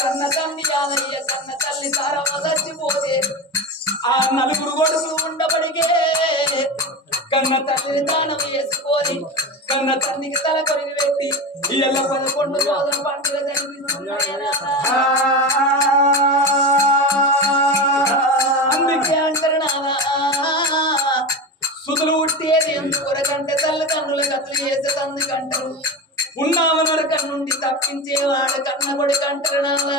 కన్న తల్లి యాదయ్య కన్న తల్లి తారవ చచ్చిపోతే ఆ నలుగురు కొడుకులు ఉండబడిగే కన్న తల్లిని దానం వేసుకొని కన్న తల్లికి తల కొరిగి పెట్టి ఇళ్ళ 11 రోజుల పండుగ జరిగింది. అందుకే అంటారు నాన్న సుదులు ఉట్టేది ఎందుకొరకంటే తల్లిదండ్రుల కథలు చేసే తందుకంటారు ఉన్నామని కన్నుండి తప్పించేవాడు కన్న కొడుకు అంటారు నాన్న.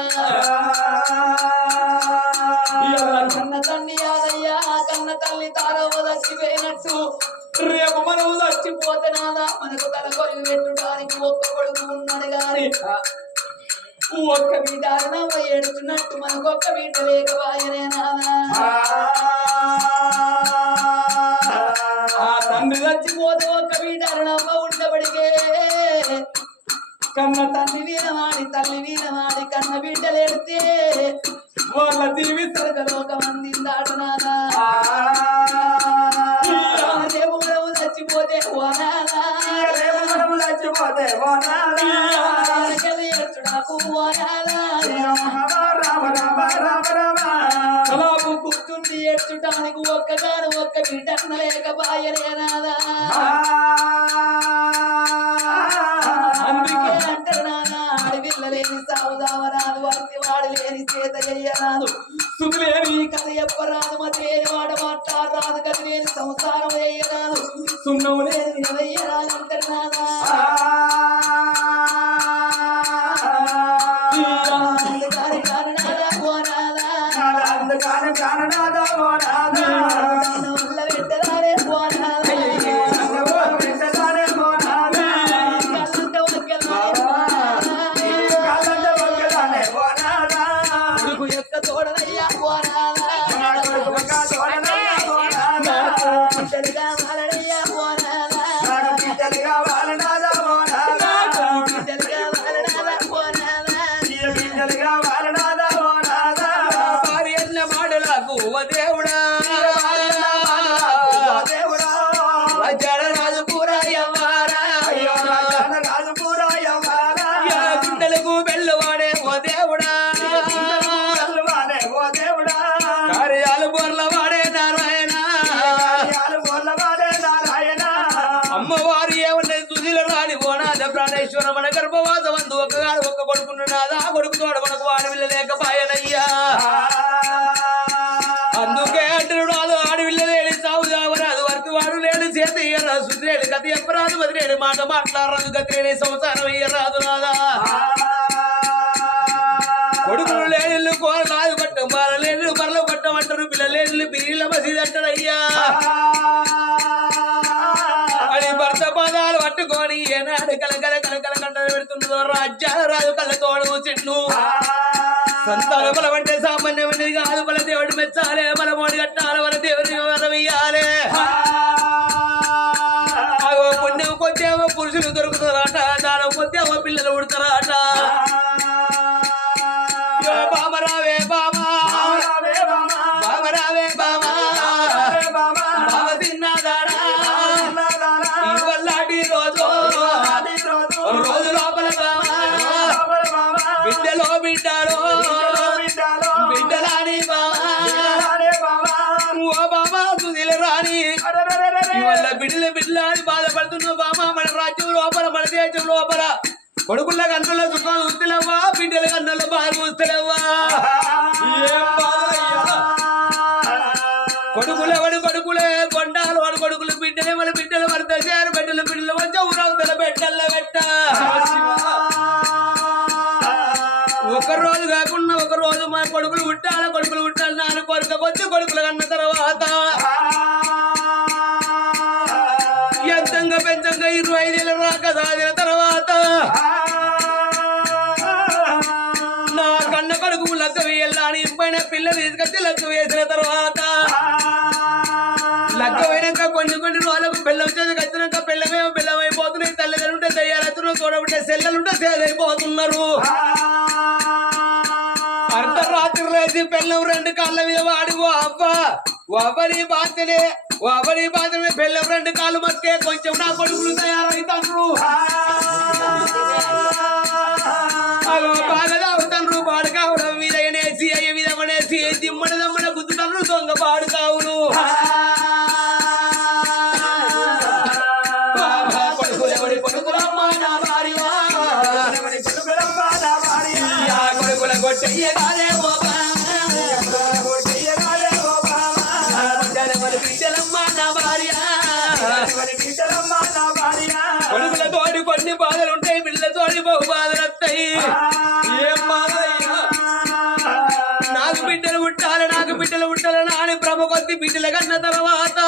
కన్న తల్లి యాదయ్యా కన్న తల్లి తారవ చచ్చిపోయినట్టు రేపు మనము చచ్చిపోతే నాదా మనకు తల కొరిగి పెట్టడానికి ఒక్క కొడుకు ఉన్నాడు గాని ఒక్క బిడ్డ అరణమ్మ ఏడుచున్నట్టు మనకు ఒక్క బిడ్డ లేకవాయనే నాదా. ఆ తండ్రి చచ్చిపోతే ఒక్క బిడ్డ అరణమ్మ ఉండబడికే కన్న తండ్రి వీరవాడి తల్లి వీరవాడి కన్న బిడ్డలేడితే వాళ్ళ తీవి స్వర్గలోకం అందిందాడు నాదా. చచ్చిపోతే కూర్చుంది ఎచ్చుటానికి ఒక్కగాను ఒక్క బిడ్డ లేకపాయనే నాదా. అందుకే అంటారు నానా అడవిల్లలేని సావుదావరాదు వర్తి వాడి లేని చేత చెయ్యరాదు సుఖలేని కథ చెప్పరాదు మతేని వాడ మాట్లాడరాదు గది లేని సంసారం వేయరాదు సున్నము లేని వెయ్యరాదు అంటారు నానా. అందుకని కారణాదా పోనాదా ఉల్ల పెట్టరారే పోనాదా ప్రాణేశ్వర మన గర్భవాస వందు ఒక్కగాడు ఒక్క కొడుకున్నాదా కొడుకు తోడ మనకు వాడి విల్ల లేకపాయనయ్యా. అందుకే అంటున్నాడు అది ఆడవిల్ల లేని సావుదావరాదు వర్తి వాడు లేని చేత ఇయ్యరాదు సుద్రేడు గతి ఎప్పరాదు వదిలేడు మాట మాట్లాడరాదు గతిలేని సంసారం ఇయ్యరాదు నాదా. కొడుకులు లేనిల్లు కోరలాదు కొట్టం బాల లేని బర్రెలు కొట్టమంటారు పిల్ల లేని బిర్రీల మసీదు అంటాడయ్యా. అని భర్త పాదాలు పట్టుకొని ఏనాడు కలకల కలకల కంటలు పెడుతున్నదో రాజ్యాల రాజు కళ్ళతోడు చెట్లు సంతాన బలం అంటే సామాన్యమైనది కాదు. మన దేవుడి మెచ్చాలే మన మోడి కట్టాలి మన దేవుడిని వరమియ్యాలే. పుణ్యం కొద్దేమో పురుషులు దొరుకుతారట దానం కొద్దేమో పిల్లలు ఉడతారట. బామరావే బామా బామరావే బామా బామ తిన్నాదారా ఇవల్లాటి రోజు రోజు లోపల బిడ్డలో బిడ్డలో బిడ్డలాని బామా ఓ బామా సుదిల రాని ఇవల్ల బిడ్డలు బిడ్డలాని బాధపడుతున్నావు బామా. మన రాజ్యం లోపల మన దేశం లోపల కొడుకుల కన్నుల సుఖం చూస్తలేవా బిడ్డల కన్నుల బాధ చూస్తలేవా. కొడుకులు ఎవడు కొడుకులే కొండాలు వాడు కొడుకులు బిడ్డలే మన బిడ్డలు మన దశారు బిడ్డలు బిడ్డలు వచ్చా ఊరవుతల బిడ్డల పెట్ట. ఒక రోజు కాకుండా ఒక రోజు మన కొడుకులు పుట్టాలి నాన్న కొడుకు వచ్చి కొడుకులు కన్న తర్వాత ఎంతంగా పెంచంగా 25 ఏళ్ళ రాక సాధిన తర్వాత నా కన్న కొడుకు లక్క వేయాలని ఇంపైన పిల్ల తీసుకొచ్చి లక్క వేసిన తర్వాత లక్క పోయినాక కొన్ని రోజులకు బెల్లం చేసి వచ్చినాక బెల్లమేమో బెల్లం అయిపోతున్నాయి. తల్లిదండ్రుంటే దయ్యాలతో చూడబట్టే సెల్లలుంటే సేదైపోతున్నారు. అర్ధరాత్రి లేచి బెల్లం 2 కాళ్ళ మీద వాడి ఓ అవ్వ నీ బాధ్యనే అవని బాధమే బెల్లం 2 కాళ్ళు మత్తే కొంచెం నా కొడుకులు తయారైతాండ్రు అగో బాగా తాగుతాండ్రు పాడు కావడం మీద అనేసి అయ్య మీద పడేసి దిమ్మడ దమ్మడ గుద్దుతాండ్రు దొంగ పాడు కావులు కొడుకులమ్మ నా భార్య కొడుకుల కొట్టయ్య కాదే కొడుకుల తోడి కొన్ని బాధలు ఉంటాయి బిడ్డలతోడి బహు బాధలు వస్తాయి ఏం బాధయ్యా నాకు బిడ్డలు పుట్టాలి నాని ప్రభ కొద్ది బిడ్డల కన్న తర్వాత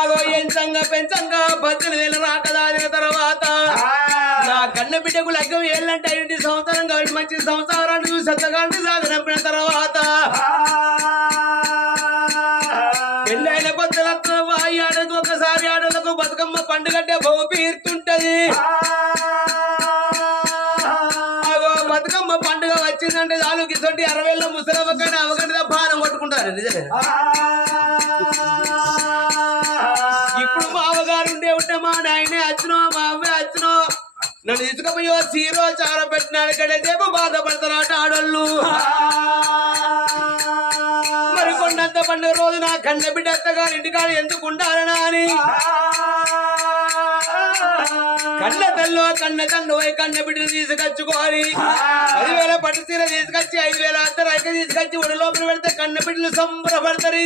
ఆగో ఎంచంగా పెంచంగా 18,000 రాకదాదిన తర్వాత నా కన్న బిడ్డకు లగ్గం ఏళ్ళంటే 5 సంవత్సరం కాబట్టి మంచి సంసారాన్ని సత్తగాంటి సాగనంపిన తర్వాత పెళ్ళైన కొత్త వాయి ఆడకు ఒకసారి ఆడలకు బతుకమ్మ పండుగంటే బహు పీరుతుంటది అగో బతుకమ్మ పండుగ వచ్చిందంటే చాలు గిసంటి 60 ముసలవ్వకైనా అవగంట బాణం కొట్టుకుంటారు నిజమే ఇప్పుడు మా అవగారు ఉంటే మా నాయనే వచ్చినో మా అవ్వే వచ్చినో నన్ను తీసుకుపోయో సీరో చార పెట్టినాడు ఇక్కడ సేపు బాధపడతారట ఆడోళ్ళు మరి కొండంత పండుగ రోజు నా కన్న బిడ్డ అత్తగారు ఇంటికాడ ఎందుకు ఉండాలనా అని కన్న తల్లో కన్న తండ్రి పోయి కన్న బిడ్డను తీసుకొచ్చుకోవాలి 10,000 పట్టు తీర తీసుకొచ్చి 5,000 అత్తరైక తీసుకొచ్చి ఒడి లోపల పెడితే కన్న బిడ్డలు సంబరపడతారు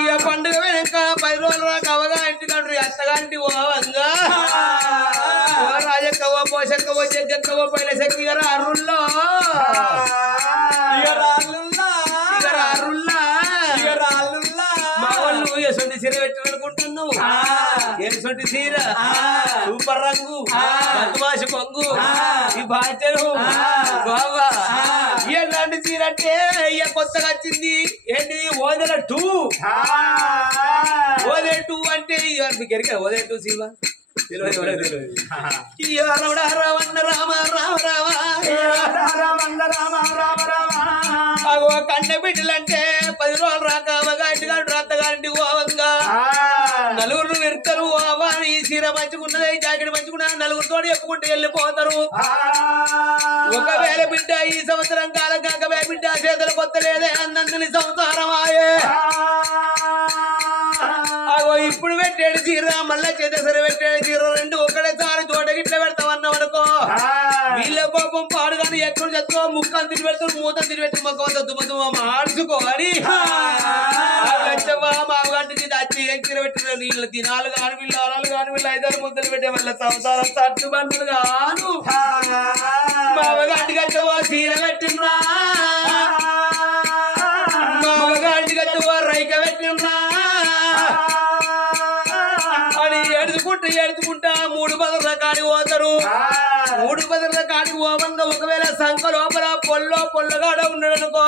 ఇక పండుగ వెనక 10 రోజులు రాక అవగా ఇంటికండ్రు అత్తగాంటి ఓవంగా రాజక్కవో పోషక్కవో జగ్గక్కవో పైన శక్తి గారు అరుల్లో మా వాళ్ళు ఎసొంటి చీర పెట్టాలనుకుంటున్నావు ఎసొంటి చీర సూపర్ రంగు బద్మాష కొంగు ఈ బాధ్యను బాబా ఎలాంటి చీర అంటే ఇక కొత్తగా వచ్చింది ఏంటి ఓదెల 2 అంటే మీకు ఎరిక ఓదెల 2 శివ కన్న బిడ్డలంటే 10 రోజులు రాక అవగా ఇంటికాడు రత్తగారింటి ఓవంగా నలుగురు విరుతారు అవ్వ ఈ చీర మంచుకున్నది జాకెట్ మంచుకున్నది నలుగురితో చెప్పుకుంటూ వెళ్ళిపోతారు ఒకవేళ బిడ్డ ఈ సంవత్సరం కాలం కాక బిడ్డ చేతులు కొత్తలేదే అన్నందుని సంసారం ఆయే అగో ఇప్పుడు పెట్టేడు చీర మళ్ళా చేతసరి పెట్టేడు చీర 2 ఒకటేసారి తోట గిట్ల పెడతామన్నాం అనుకో వీళ్ళ కోపం పాడు కానీ ఎక్కడ చదువు ముక్కలు తిని పెడతారు మూత తిని పెట్టి మొక్క మార్చుకోవాలి మావగాంటికి దచ్చి చీర పెట్టిన వీళ్ళు తినాలు కాని వీళ్ళు ఆరాలు కాని వీళ్ళు 5-6 ముద్దలు పెట్టే వాళ్ళ సంసారం తట్టు బండ్లు గాను మావగాంటికి వచ్చే చీర పెట్టినరా మావగాంటికి వచ్చే రైక పెట్టినరా అని ఏడుచుకుంటా 3 బదుల కాడికి పోతారు 3 బదుల కాడికి పోవంగా ఒకవేళ సంఖ లోపల పొల్లగాడ ఉన్నాడు అనుకో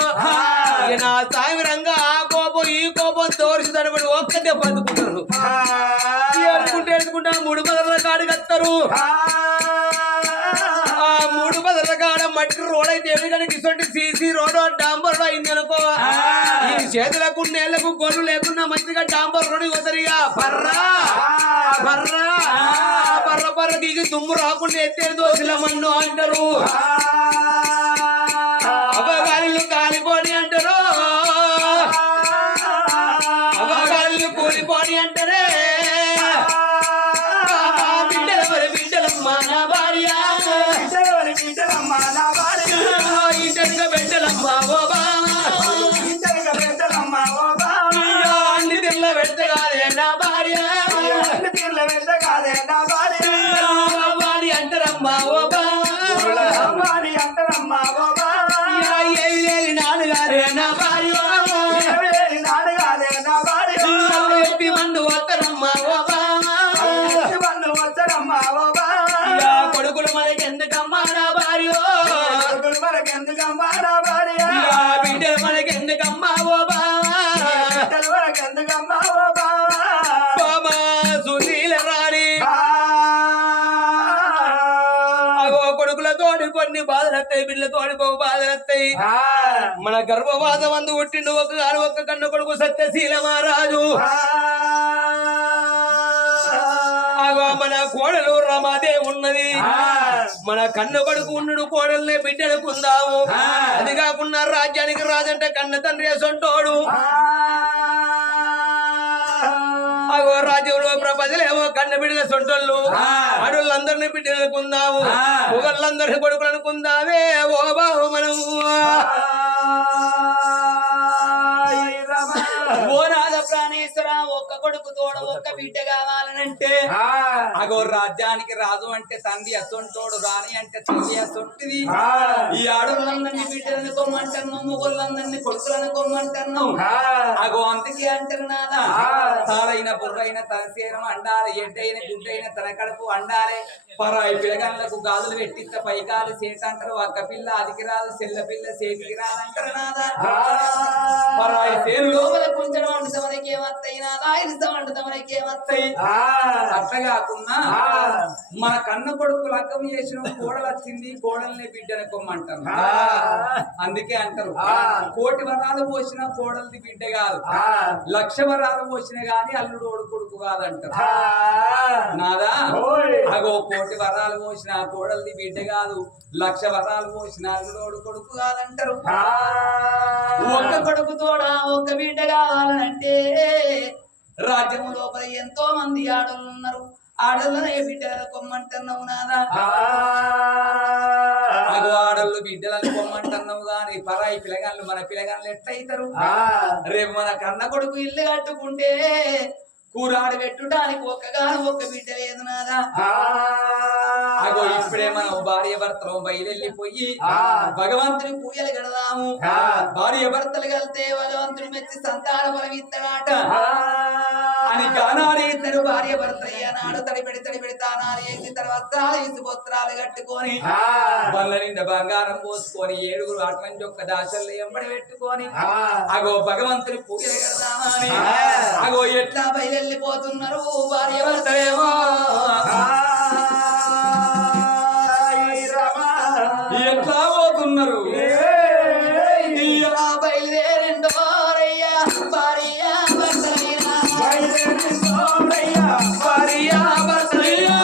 నా సామిరంగా ఆ కోపం ఈ కోపం తోరిసి తడబడి ఒక్కటే బతుకుంటారు ఏడుచుకుంటా 3 బదుల కాడికి వస్తారు ఆ 3 బదుల కాడ మట్టి రోడ్ అయితే ఎదుగడానికి ఇటువంటి సీసీ రోడ్ డాంబర్ అయింది అనుకో ఈ చేతులకు నేళ్లకు గొర్రెలు లేకుండా మంచిగా డాంబర్ రోడ్ వసరిగా బర్ర దిగి దుమ్ము రాకుండా ఎత్తేది దోశల మన్ను అంటారు అబ్బగాళ్ళు కాలిపోని అంటారు అబ్బగాళ్ళు కూలిపోని అంటారే బిడ్డలమ్మ నా భార్య ఇంటగా బిడ్డలమ్మ ఓ అన్ని తిల్ల పెడితే కాదే నా భార్య అంటారమ్మా ఓ ఏవి నాన్నగారే నా భార్య ఎప్పి మండు వస్తారమ్మా ఓ కొడుకులు మనకెందుకమ్మా నా భార్య బిడ్డలు మనకెందుకమ్మా ఓ బాబా సుశీల రాణి కొడుకులతోటి కొన్ని బాధలు వస్తాయి బిడ్డలతోటి బహు బాధలు వస్తాయి మన గర్భవాదం అందు పుట్టిండు ఒక్క కన్ను కొడుకు సత్యశీల మహారాజు అగో మన కోడలు రమాదే ఉన్నది మన కన్ను కొడుకు ఉన్నడు కోడల్ని బిడ్డనుకుందాము అది కాకుండా రాజ్యానికి రాజంటే కన్న తండ్రి సొంటోడు అగో రాజ్యంలో ప్రజలేమో కన్న బిడ్డల సొంటోళ్ళు ఆడోళ్ళందరినీ బిడ్డలనుకుందాము ఒకళ్ళందరినీ కొడుకులు అనుకుందామే ఓ బాహు మనము ఓ నాద ప్రాణేశ్వర ఒక్క కొడుకు తోడు ఒక్క బిడ్డ కావాలనంటే అగో రాజ్యానికి రాజు అంటే తండ్రి అసొంటోడు రాణి అంటే తల్లి అసొంటిది ఈ ఆడవాళ్ళందరినీ బిడ్డలను కొమ్మంటున్నావు మొగోళ్ళందరినీ కొడుకులను కొమ్మంటున్నావు అగో అందుకే అంటారు నాదా తాడైన బుర్రైన తన శరీరం అండాలి ఎడ్డైన గుడ్డైన తన కడుపు అండాలి పరాయి పిల్లగాళ్ళకు గాజులు పెట్టిస్త పైకాలు చేతంటారు అక్క పిల్ల అదికి రాదు చెల్ల పిల్ల చేతికి రాదంటారు నాదా పరాయి సేను లోపల కొంచెం వండుతామనికి ఏమత్తాయి నాదా ఇస్తామంటుతామనికి ఏమత్తాయి అట్లా కాకుండా మన కన్న కొడుకు లగ్గం చేసిన కోడలు వచ్చింది కోడల్ని బిడ్డని కొమ్మంటారు అందుకే అంటారు కోటి వరాలు పోసిన కోడల్ని బిడ్డ కాదు లక్ష వరాలు పోసిన గాని అల్లుడు ఓడు కొడుకు కాదంటారు నాదా అగో కోటి వరాలు పోసిన కోడల్ని బిడ్డ కాదు లక్ష వరాలు పోసిన అల్లుడు కొడుకు కాదంటారు ఒక్క కొడుకు తోడా ఒక్క బిడ్డ కావాలంటే రాజ్యం లోపల ఎంతో మంది ఆడోళ్ళు ఉన్నారు ఆడోళ్ళనే బిడ్డలను కొమ్మంటున్నావు నాదా అగో ఆడోళ్ళు బిడ్డలను కొమ్మంటున్నావు గాని పరాయి పిల్లగాళ్ళు మన పిల్లగాళ్ళు ఎట్లయితారు రేపు మన కన్న కొడుకు ఇల్లు కట్టుకుంటే కూరాడు పెట్టుటానికి ఒక్క బిడ్డ లేదు నాదా అగో ఇప్పుడే మనం భార్య భర్తలు బయలుపోయి భగవంతుని పూజలు గడదాము భార్య భర్తలు కలితే భగవంతుని మెచ్చి సంతాన బలం ఇస్తాడట అని గానాలు ఇద్దరు భార్య భర్తలు అయ్యానాడు తడిపెడి తానాలు వేసి తన వస్త్రాలు వేసి వస్త్రాలు కట్టుకొని వాళ్ళ నిండా బంగారం పోసుకొని 7 అటువంటి ఒక్క దాశల్లో ఎంబడి పెట్టుకొని అగో భగవంతుని పూజలు గడదామని అగో ఎట్లా బయలుపోతున్నారు భార్య భర్తలేమో ఎట్లా పోతున్నారు బయలుదేరిండు భార్య భర్తలైనా భార్య భర్తలైనా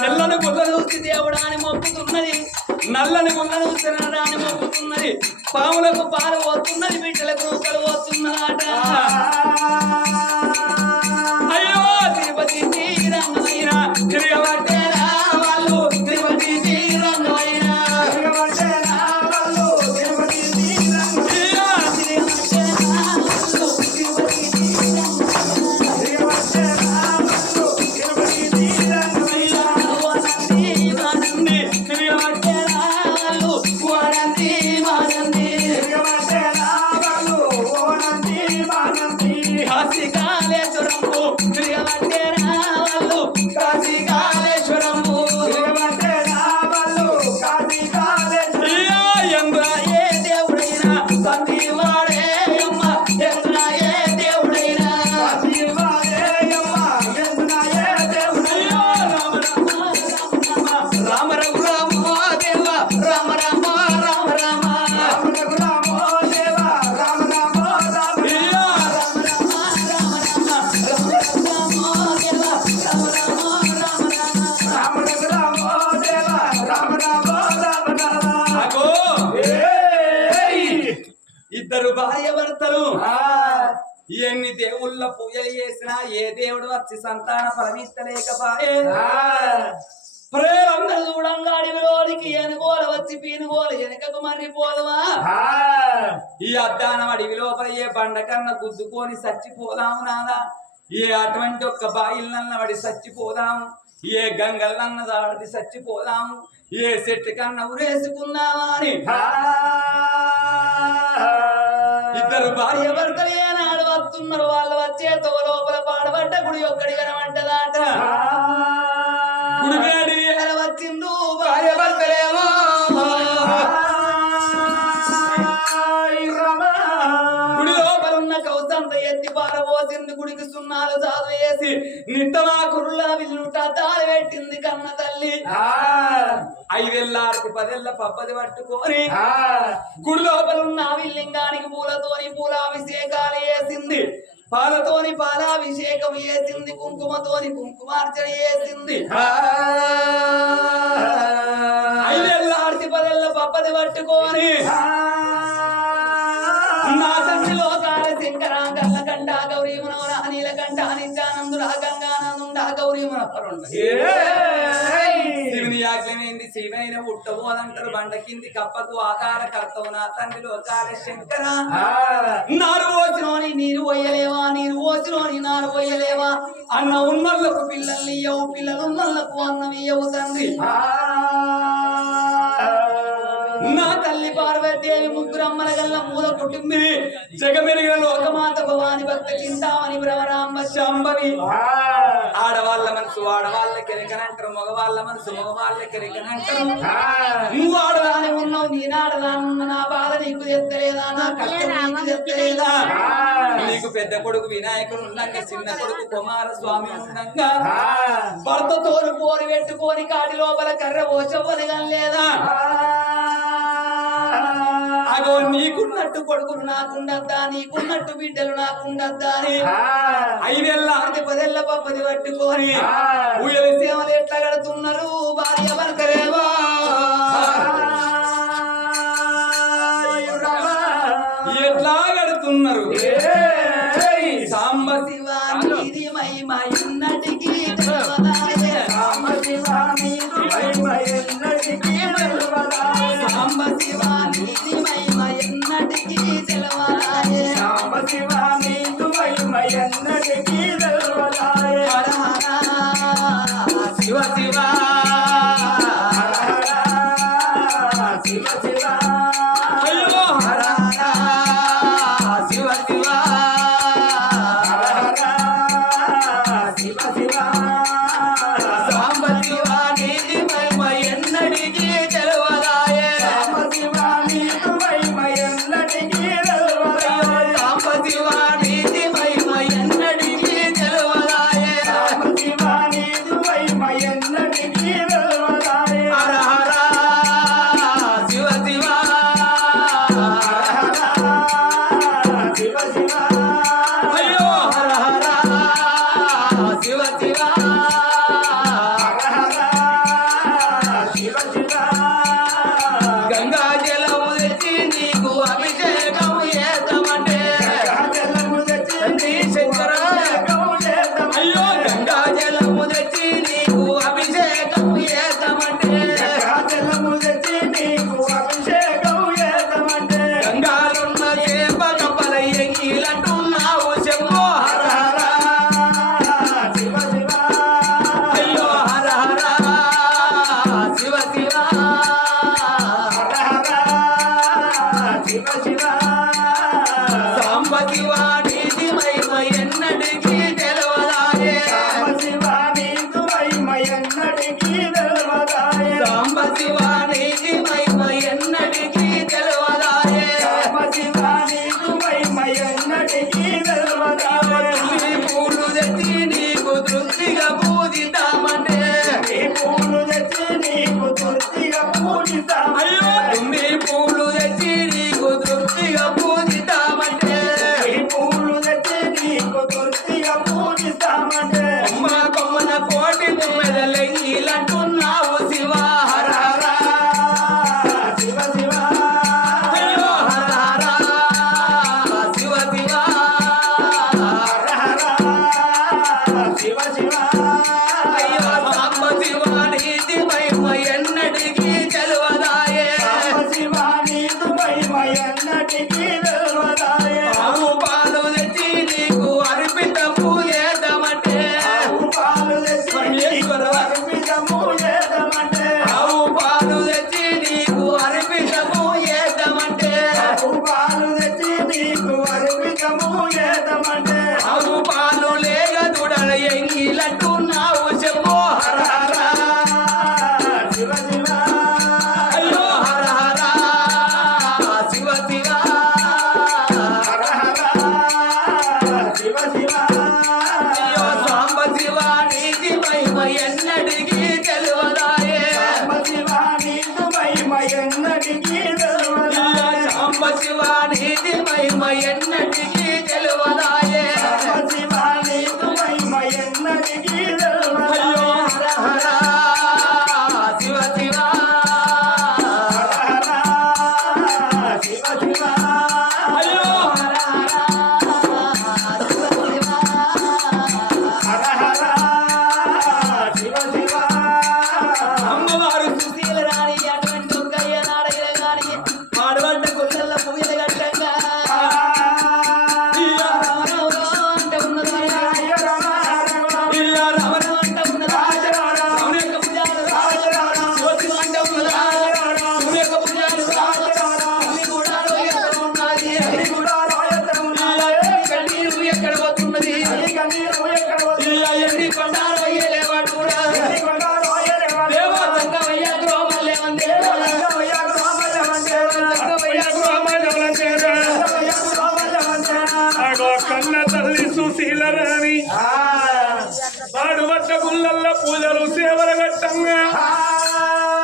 తెల్లని గుళ్ళను చూసి దేవుడాని మొక్కుతున్నది నల్లని గుళ్ళను తినడాన్ని మొక్కుతున్నది పాములకు పాలు పోతున్నది బిడ్డలకు నూకలు పోతున్నదాట అయ్యో తిరుపతి శ్రీరంగమైన తిరగబట్టేరా వాళ్ళు తిరుపతి శ్రీరంగమైన కాశీ కాళేశ్వరంకు తిరగబట్టేరా వాళ్ళు కాశీ దేవుళ్ళ పూజలు చేసినా ఏ దేవుడు వచ్చి సంతాన ఫలమిస్తలేకపాయే ప్రేరందరూ చూడంగా అడవిలోనికి ఎనుగోల వచ్చి పీనుగోలు వెనకకు మర్రి పోలవా ఈ అద్దానం అడవి లోపల ఏ బండ కన్నా గుద్దుకొని చచ్చిపోదాము నాదా ఏ అటువంటి ఒక్క బాయిలన్న వాడి చచ్చిపోదాము ఏ గంగలన్న వాడి చచ్చిపోదాము ఏ చెట్టు కన్నా ఉరేసుకుందామా అని ఇద్దరు భార్య భర్తలు ఏనాడు వస్తున్నారు వాళ్ళు వచ్చే తో లోపల పాడబడ్డ గుడి ఒక్కడి కనమంటదాట గుడి వేడి వచ్చిండు భార్య భర్తలేమో గుడి లోపల ఉన్న కౌసంత ఎత్తి పారబోసింది గుడికి సున్నాలు సాధు వేసి నిత్తమా కుర్రులా విల్లుట తాళి పెట్టింది కన్న తల్లి 5 10 పబ్బది పట్టుకొని గుడి లోపల ఉన్న విల్లింగానికి పూలతోని పూలాభిషేకాలు వేసింది పాలతోని పాలాభిషేకం వేసింది కుంకుమతోని కుంకుమార్చన వేసింది 5 10 పబ్బది పట్టుకొని నా తండ్రి లోకాల శంకర గల్ల కంట గౌరీ మనోర అనిల కంట అనిత్యానందుడా గంగానందుడా గౌరీ మనపరుండ శివుని యాజ్ఞమైంది శివైన ఉట్టబోదంటారు బండ కింది కప్పకు ఆకార కర్తవు నా తండ్రి లోకాల శంకర నారు పోసినోని నీరు పోయలేవా నీరు పోసినోని నారు పోయలేవా అన్న ఉన్నోళ్లకు పిల్లల్ని ఇయ్యవు పిల్లలు ఉన్నోళ్లకు అన్నం ఇయ్యవు తండ్రి నా తల్లి పార్వతీదేవి ముగ్గురమ్మల గల్ల మూల కుటుంబిని జగమెరిగిన లోకమాత భవాని భక్త చింతామణి భ్రమరాంబ శాంభవి ఆడవాళ్ళ మనసు ఆడవాళ్ళకి ఎరకనంటారు మగవాళ్ళ మనసు మగవాళ్ళకి ఎరకనంటారు నువ్వు ఆడదాని ఉన్నావు నేనాడదాను నా బాధ నీకు తెత్తలేదా నా కష్టం నీకు తెత్తలేదా నీకు పెద్ద కొడుకు వినాయకుడు ఉండంగా చిన్న కొడుకు కుమార స్వామి ఉండంగా భర్తతో పోరు పెట్టుకొని కాటి లోపల కర్ర పోచవలగం లేదా అగో నీకున్నట్టు కొడుకులు నాకుండద్దా నీకున్నట్టు బిడ్డలు నాకుండద్దా అని 5 10 పబ్బది పట్టుకొని ఊయల సేవలు ఎట్లా కడుతున్నారు భార్య భర్తలేవా ఎట్లా కడుతున్నారు సాంబ శివ నీది మహిమ ఎన్నటికీ తెలవదాయే సాంబ శివ నీది మహిమ ఎన్నటికీ తెలవదాయే సాంబ శివ నీది మహిమ ఎన్నటికీ తెలవదాయే సాంబ శివ నీది మహిమ ఎన్నటికీ తెలవదాయే హర హర శివ శివ హర హర శివ శివ అయ్యో హర హర శివ శివ హర హర శివ శివ సాంబ శివ నీది మహిమ ఎన్నటికీ తెలవదాయే సాంబ శివ నీది మహిమ ఎన్నటికీ తెలవదాయే సాంబ శివ నీది మహిమ ఎన్నటికీ తెలవదాయే సాంబ శివ నీది మహిమ ఎన్నటికీ తెలవదాయే హర హర శివ శివ హర హర శివ శివ అయ్యో హర హర శివ శివ హర హర శివ శివ గంగా జలము తెచ్చి నీకు అభిషేకం చేద్దామంటే తండ్రి శంకర అయ్యో గంగా జలము తెచ్చి నీకు అభిషేకం చేద్దామంటే గంగాలున్న చేప కప్పల ఎంగిలంటున్నావు శంభో హర హర శివ శివ అయ్యో హర హర శివ శివ హర హర శివ శివ సాంబ శివ నీది మహిమ ఎన్నటికీ తెలవదాయే సాంబ శివ నీది మహిమ ఎన్నటికీ తెలవదాయే సాంబ శివ నీది మహిమ ఎన్నటికీ తెలవదాయే సాంబ శివ నీది మహిమ ఎన్నటికీ తెలవదాయే నీ పూలు తెచ్చి నీకు తృప్తిగా పూజిద్దామంటే నీ పూలు తెచ్చి నీకు తృప్తిగా పూజిద్దాం అయ్యో నీ పూలు తెచ్చి నీకు తృప్తిగా పూజిద్దామంటే నీ పూలు తెచ్చి నీకు తృప్తిగా పూజిద్దామంటే కొమ్మ కొమ్మన కోటి తొమ్మిదలెంగిలంటున్నావు శివ హర హర శివ శివ అయ్యో హర హర శివ శివ హర శివ నీతి మహిమ ఎన్నటికీ తెలువదాయే అయ్యో హర హర శివ శివ అయ్యో హర అమ్మవారు సుశీల రాణి అటువంటి ఒక్కయ్య నాడగిన గాని మాడబడ్డ గుళ్ళల్ల పూజలు కట్టంగా అంటే ఉన్నది రమణ అంటే ఉన్నది రమణ యొక్క పూజలు జ్యోతి అంటే ఉన్నది శివుని యొక్క పూజలు అన్ని కూడా ఉన్నది కన్నీరు ఎక్కడ పోతున్నది ఎన్ని కొండాలు అయ్యేలేవాడు కూడా దేవా సంగమయ్య గ్రోమల్లే వందే కన్న తల్లి సుశీల రాణి వాడు వడ్డ గుళ్ళల్ల పూజలు సేవల గట్టంగా